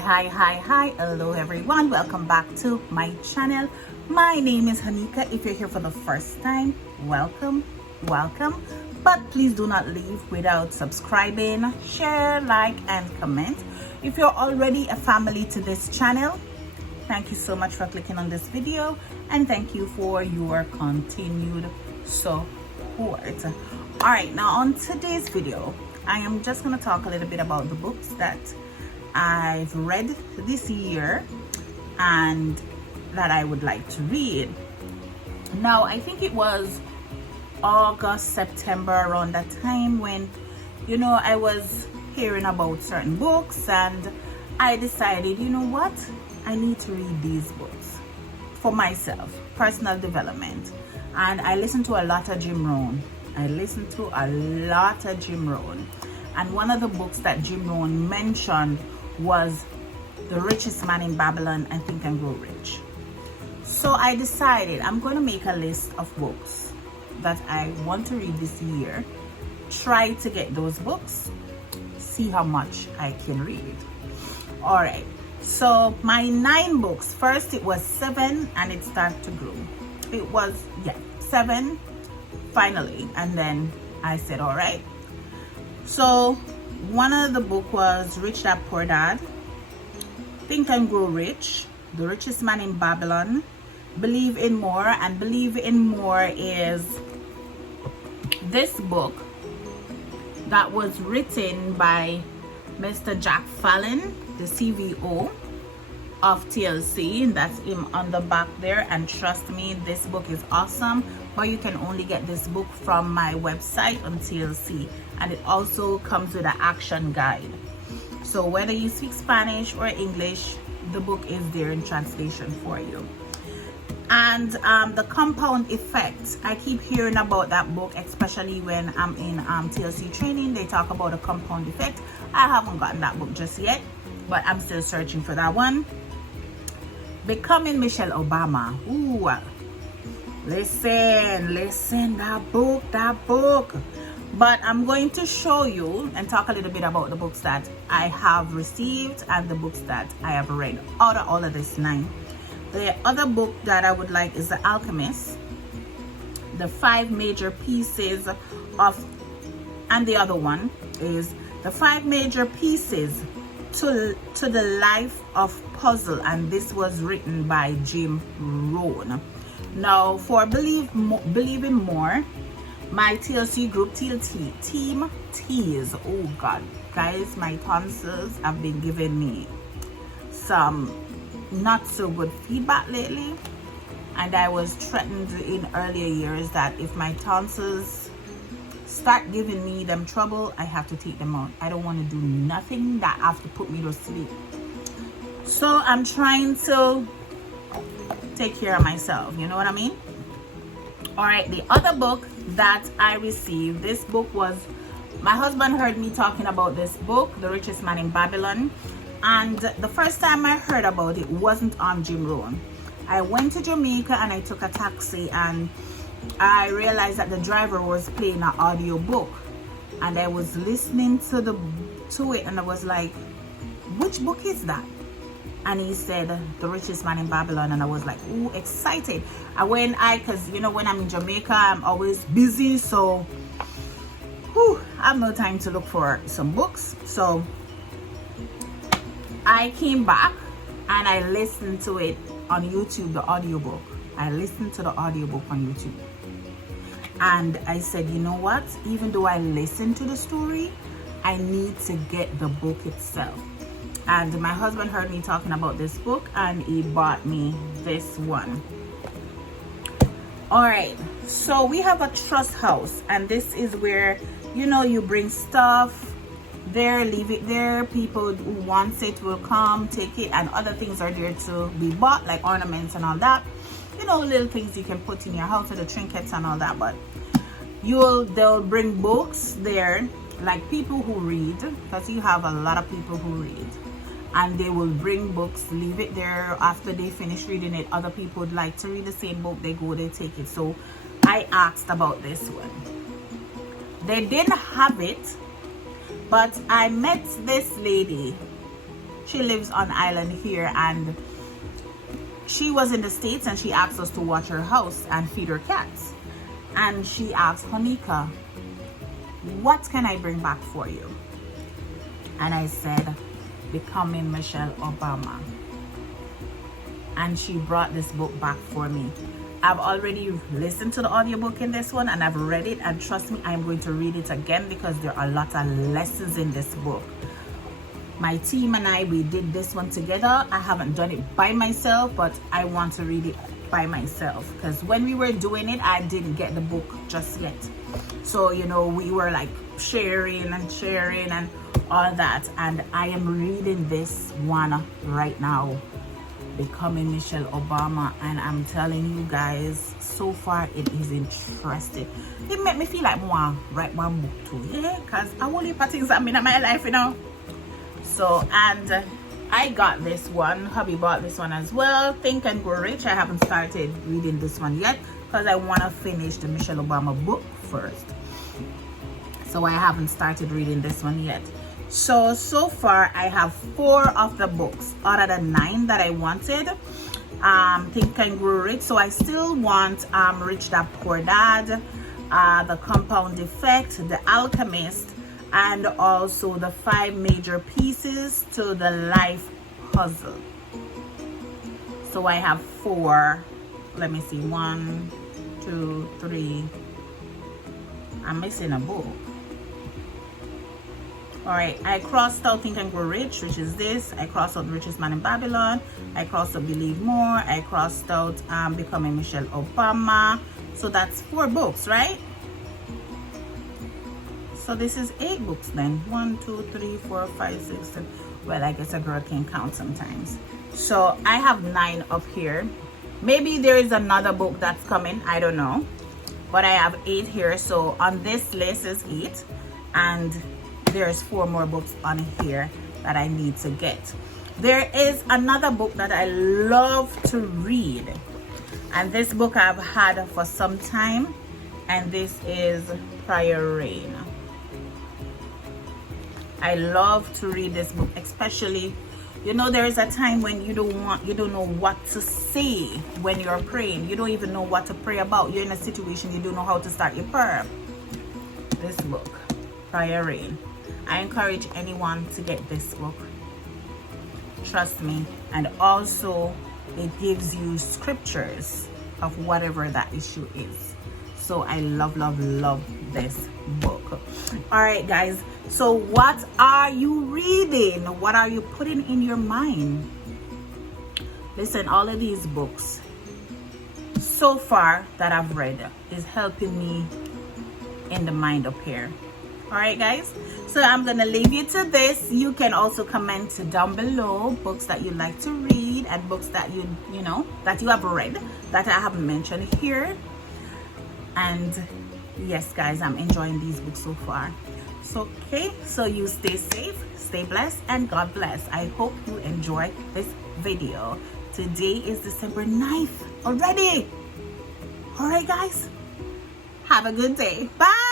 Hi, hello everyone, welcome back to my channel. My name is Honeika. If you're here for the first time, welcome, but please do not leave without subscribing, share, like and comment. If you're already a family to this channel, thank you so much for clicking on this video and thank you for your continued support. All right, now on today's video I am just going to talk a little bit about the books that I've read this year and that I would like to read. Now, I think it was August, September, around that time when, I was hearing about certain books and I decided, you know what? I need to read these books for myself, personal development. And I listened to a lot of Jim Rohn. And one of the books that Jim Rohn mentioned was The Richest Man in Babylon and Think and Grow Rich. So I decided I'm going to make a list of books that I want to read this year, try to get those books, see how much I can read. All right, so my 9 books, first it was 7 and it started to grow. It was 7 finally, and then I said all right. So one of the book was Rich Dad Poor Dad, Think and Grow Rich, The Richest Man in Babylon, Believe in More. And Believe in More is this book that was written by Mr. Jack Fallon, the CVO of TLC, and that's him on the back there. And trust me, this book is awesome, but you can only get this book from my website on TLC, and it also comes with an action guide. So whether you speak Spanish or English, the book is there in translation for you. And The Compound Effect, I keep hearing about that book, especially when I'm in TLC training. They talk about the compound effect. I haven't gotten that book just yet, but I'm still searching for that one. Becoming Michelle Obama. Ooh, listen, that book. But I'm going to show you and talk a little bit about the books that I have received and the books that I have read out of all of this 9. The other book that I would like is The Alchemist, the 5 major pieces of, and the other one is the 5 major pieces to the life of puzzle, and this was written by Jim Rohn. Now for Believe in More, my TLC group, Team T's, oh God, guys, my tonsils have been giving me some not so good feedback lately, and I was threatened in earlier years that if my tonsils start giving me them trouble, I have to take them out. I don't want to do nothing that have to put me to sleep. So I'm trying to take care of myself, you know what I mean? All right, the other book that I received, this book was, my husband heard me talking about this book, The Richest Man in Babylon, and the first time I heard about it wasn't on Jim Rohn. I went to Jamaica and I took a taxi and I realized that the driver was playing an audio book, and I was listening to it and I was like, which book is that? And he said The Richest Man in Babylon, and I was like, ooh, excited. And when because when I'm in Jamaica I'm always busy, so I have no time to look for some books. So I came back and I listened to it on YouTube, the audiobook. I listened to the audiobook on YouTube. And I said, you know what? Even though I listened to the story, I need to get the book itself. And my husband heard me talking about this book and he bought me this one. All right, so we have a trust house, and this is where, you bring stuff there, leave it there. People who wants it will come, take it, and other things are there to be bought, like ornaments and all that. Little things you can put in your house, the trinkets and all that. But they'll bring books there, like people who read, because you have a lot of people who read, and they will bring books, leave it there. After they finish reading it, other people would like to read the same book, they go, they take it. So I asked about this one. They didn't have it, but I met this lady. She lives on island here, and she was in the States, and she asked us to watch her house and feed her cats. And she asked, Honeika, what can I bring back for you? And I said, Becoming Michelle Obama. And she brought this book back for me. I've already listened to the audiobook in this one, and I've read it, and trust me, I'm going to read it again because there are a lot of lessons in this book. My team and I, we did this one together. I haven't done it by myself, but I want to read it by myself because when we were doing it, I didn't get the book just yet. So, you know, we were like sharing and all that. And I am reading this one right now, Becoming Michelle Obama, and I'm telling you guys, so far it is interesting. It made me feel like more write one book too, yeah, because I want to put things that in my life, you know. So, and I got this one. Hubby bought this one as well, Think and Grow Rich. I haven't started reading this one yet because I want to finish the Michelle Obama book first. So I haven't started reading this one yet. So far I have 4 of the books out of the 9 that I wanted. Think and Grow Rich. So I still want Rich Dad Poor Dad, The Compound Effect, The Alchemist, and also the 5 major pieces to the life puzzle. So I have 4. Let me see, 1, 2, 3. I'm missing a book. All right, I crossed out Think and Grow Rich, which is this. I crossed out Richest Man in Babylon. I crossed out Believe More. I crossed out Becoming Michelle Obama. So that's 4 books, right? So this is 8 books then. 1, 2, 3, 4, 5, 6, 7. Well, I guess a girl can count sometimes. So I have 9 up here. Maybe there is another book that's coming, I don't know. But I have 8 here. So on this list is 8. And there's 4 more books on here that I need to get. There is another book that I love to read. And this book I've had for some time. And this is Prior Rain. I love to read this book, especially, you know, there is a time when you don't know what to say when you're praying. You don't even know what to pray about. You're in a situation you don't know how to start your prayer. This book, Prior Rain. I encourage anyone to get this book. Trust me. And also, it gives you scriptures of whatever that issue is. So I love this book. All right, guys. So what are you reading? What are you putting in your mind? Listen, all of these books so far that I've read is helping me in the mind up here. All right, guys. So I'm gonna leave you to this. You can also comment down below books that you like to read and books that you know that you have read that I haven't mentioned here. And yes, guys, I'm enjoying these books so far. So okay, so you stay safe, stay blessed, and God bless. I hope you enjoy this video. Today is December 9th already. All right, guys, have a good day. Bye.